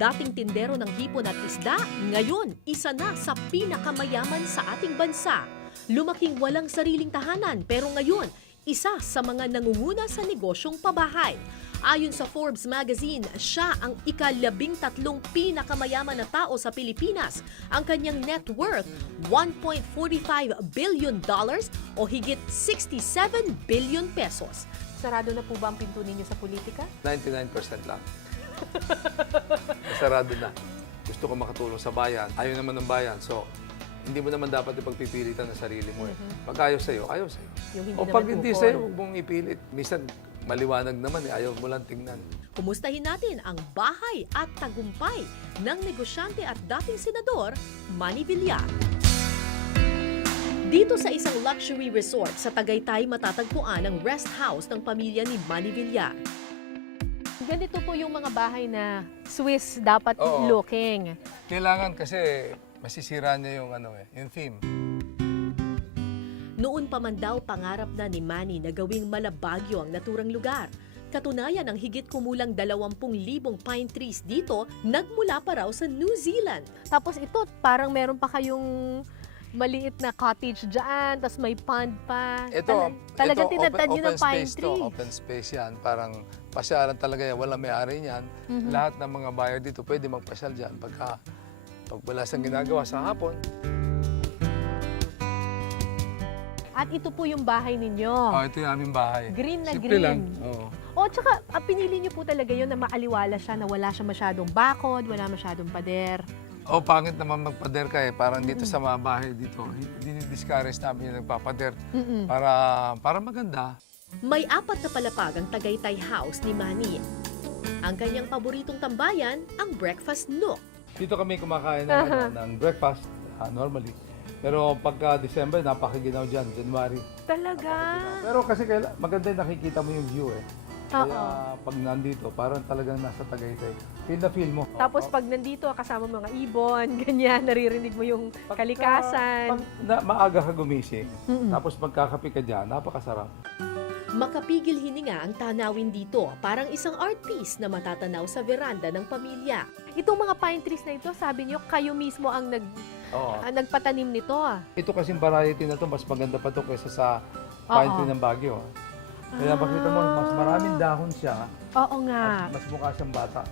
Dating tindero ng hipon at isda, ngayon isa na sa pinakamayaman sa ating bansa. Lumaking walang sariling tahanan pero ngayon, isa sa mga nangunguna sa negosyong pabahay. Ayon sa Forbes magazine, siya ang ika-13 pinakamayaman na tao sa Pilipinas. Ang kanyang net worth, $1.45 billion o higit 67 billion pesos. Sarado na po ba ang pinto ninyo sa politika? 99% lang. Sarado na. Gusto ko makatulong sa bayan. Ayaw naman ng bayan. So, hindi mo naman dapat ipagpipilitan ng sarili mo. Pag ayaw sa'yo, ayaw sa'yo. O pag hindi sa'yo, huwag mong ipilit. Minsan, maliwanag naman ayaw mo lang tingnan. Kumustahin natin ang bahay at tagumpay ng negosyante at dating senador, Manny Villar. Dito sa isang luxury resort sa Tagaytay matatagpuan ang rest house ng pamilya ni Manny Villar. Ganito po yung mga bahay na Swiss dapat looking. Kailangan kasi masisira niya yung, yung theme. Noon pa man daw pangarap na ni Manny na gawing malabagyo ang naturang lugar. Katunayan ang higit kumulang 20,000 pine trees dito nagmula pa raw sa New Zealand. Tapos ito, parang meron pa kayong maliit na cottage dyan, tapos may pond pa. Talagang tinatad nyo ng pine tree. Open space yan. Parang pasyalan talaga yan. Walang may-ari niyan. Lahat ng mga buyer dito pwede magpasyal dyan pag wala siyang ginagawa sa hapon. At ito po yung bahay ninyo. Ito yung aming bahay. Green na Simple green. lang. Tsaka pinili niyo po talaga yun na maaliwala siya, na wala siya masyadong bakod, wala masyadong pader. Pangit naman magpader ka eh. Parang dito sa mga bahay dito, dinidiscourage namin yung nagpapader. Para maganda. May 4 na palapag ang Tagaytay House ni Manny. Ang kanyang paboritong tambayan, ang breakfast nook. Dito kami kumakain ng breakfast, normally. Pero pagka December, napakaginaw dyan, January. Talaga? Pero kasi maganda yung nakikita mo yung view eh. Kaya pag nandito, parang talagang nasa Tagaytay. Feel na feel mo. Tapos pag nandito, kasama mga ibon, ganyan, naririnig mo yung kalikasan. Maaga ka gumising, tapos pagkakape ka dyan, napakasarap. Makapigil hininga ang tanawin dito, parang isang art piece na matatanaw sa veranda ng pamilya. Itong mga pine trees na ito, sabi niyo, kayo mismo ang nagpatanim nito. Ito kasing variety na to, mas maganda pa to kaysa sa pine tree ng Baguio. Kaya makita mo, mas maraming dahon siya. Oo nga. Mas mukha siyang bata.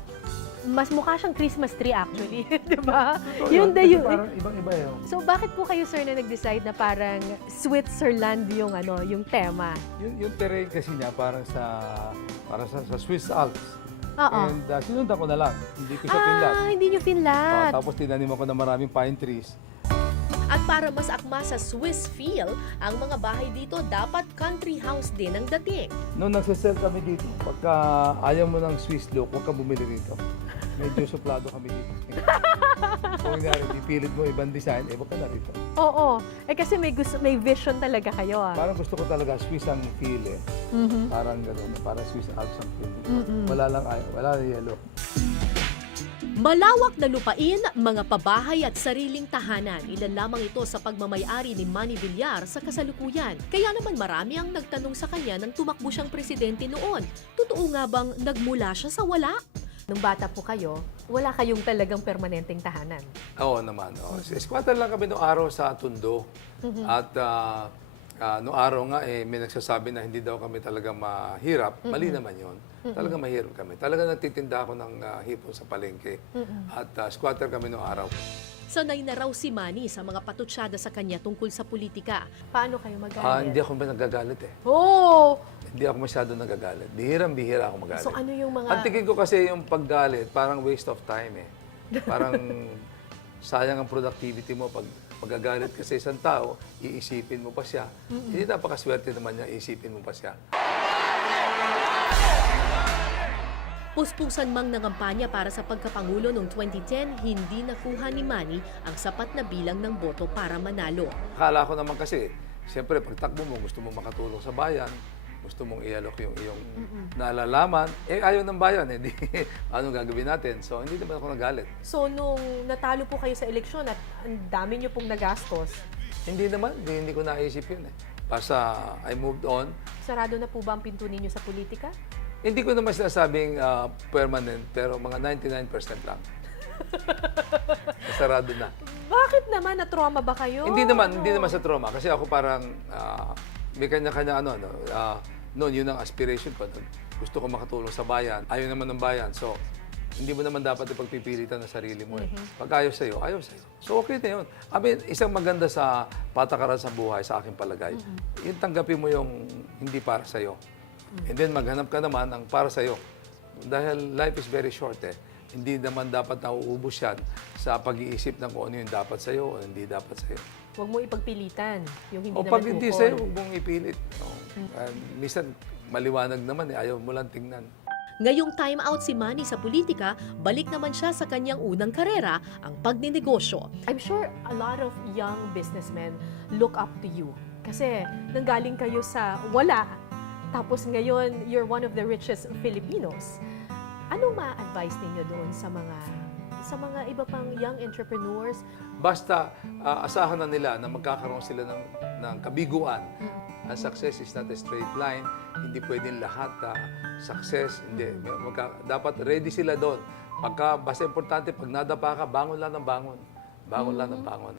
Mas mukha siyang Christmas tree actually, di ba? Parang ibang-iba yun. So bakit po kayo, sir, na nag-decide na parang Switzerland yung yung tema? Yung terrain kasi niya parang sa Swiss Alps. Oo. And sinundan ko na lang. Hindi ko siya pinlat. Hindi nyo pinlat. Tapos tinanim ako ng maraming pine trees. At para mas akma sa Swiss feel, ang mga bahay dito dapat country house din ang dating. Noong nagsasell kami dito, pagka ayaw mo ng Swiss look, huwag ka bumili rito. Medyo suplado kami dito. Kung nga rin, ipilit mo ibang design, huwag ka na rito. Oo. Kasi may vision talaga kayo. Parang gusto ko talaga Swiss ang feel eh. Parang gano'n, parang Swiss Alps ang feel. Wala lang yellow. Malawak na lupain, mga pabahay at sariling tahanan. Ilan lamang ito sa pagmamayari ni Manny Villar sa kasalukuyan. Kaya naman marami ang nagtanong sa kanya nang tumakbo siyang presidente noon. Totoo nga bang nagmula siya sa wala? Nung bata po kayo, wala kayong talagang permanenteng tahanan? Oo naman. Squatter lang kami noong araw sa Tondo. At noong araw nga, may nagsasabi na hindi daw kami talaga mahirap. Mali naman yun. Talaga mahirap kami. Talaga nagtitinda ako ng hipon sa palengke. At squatter kami noong araw. Sanay na raw si Manny sa mga patutsada sa kanya tungkol sa politika. Paano kayo magalit? Hindi ako nagagalit eh. Hindi ako masyado nagagalit. Bihirang-bihira ako magalit. So ano yung mga... Ang tingin ko kasi yung paggalit, parang waste of time eh. Parang sayang ang productivity mo pag magagalit ka sa isang tao, iisipin mo pa siya. Hindi napakaswerte naman niya, iisipin mo pa siya. Puspusan mang nangampanya para sa pagkapangulo noong 2010, hindi nakuha ni Manny ang sapat na bilang ng boto para manalo. Akala ko naman kasi, siyempre pagtakbo mo, gusto mo makatulong sa bayan, gusto mong ialok yung iyong nalalaman, ayaw ng bayan, hindi anong gagawin natin? So, hindi naman ako nagalit. So, nung natalo po kayo sa eleksyon at ang dami niyo pong nagastos? Hindi naman, hindi ko naisip yun eh. Basta I moved on. Sarado na po ba ang pinto ninyo sa politika? Hindi ko naman sinasabing permanent, pero mga 99% lang. Sarado na. Bakit naman? Na-trauma ba kayo? Hindi naman Ano? sa trauma. Kasi ako parang may kanya-kanya noon, yun ang aspiration ko. Gusto ko makatulong sa bayan. Ayaw naman ng bayan. So, hindi mo naman dapat ipagpipilitan ng sarili mo. Pag ayaw sa'yo, ayaw sa'yo. So, okay na yun. I mean, isang maganda sa patakaran sa buhay, sa aking palagay, yung tanggapin mo yung hindi para sa'yo. And then, maghanap ka naman ng para sa'yo. Dahil life is very short eh. Hindi naman dapat nauubos yan sa pag-iisip ng kung ano yung dapat sa'yo o hindi dapat sa'yo. Huwag mo ipagpilitan yung hindi O naman pag hindi ukol. sa'yo, huwag mong ipilit. No? Minsan, maliwanag naman eh, ayaw mo lang tingnan. Ngayong time out si Manny sa politika, balik naman siya sa kanyang unang karera, ang pagninegosyo. I'm sure a lot of young businessmen look up to you. Kasi nanggaling kayo sa wala, tapos ngayon you're one of the richest Filipinos. Anong ma-advise ninyo doon sa mga iba pang young entrepreneurs? Basta asahan na nila na magkakaroon sila ng kabiguan. Ang success is not a straight line. Hindi pwedeng lahat success. Hindi. Dapat ready sila doon. Basta importante, pag nadapa ka, bangon lang ng bangon. Bangon lang ng bangon.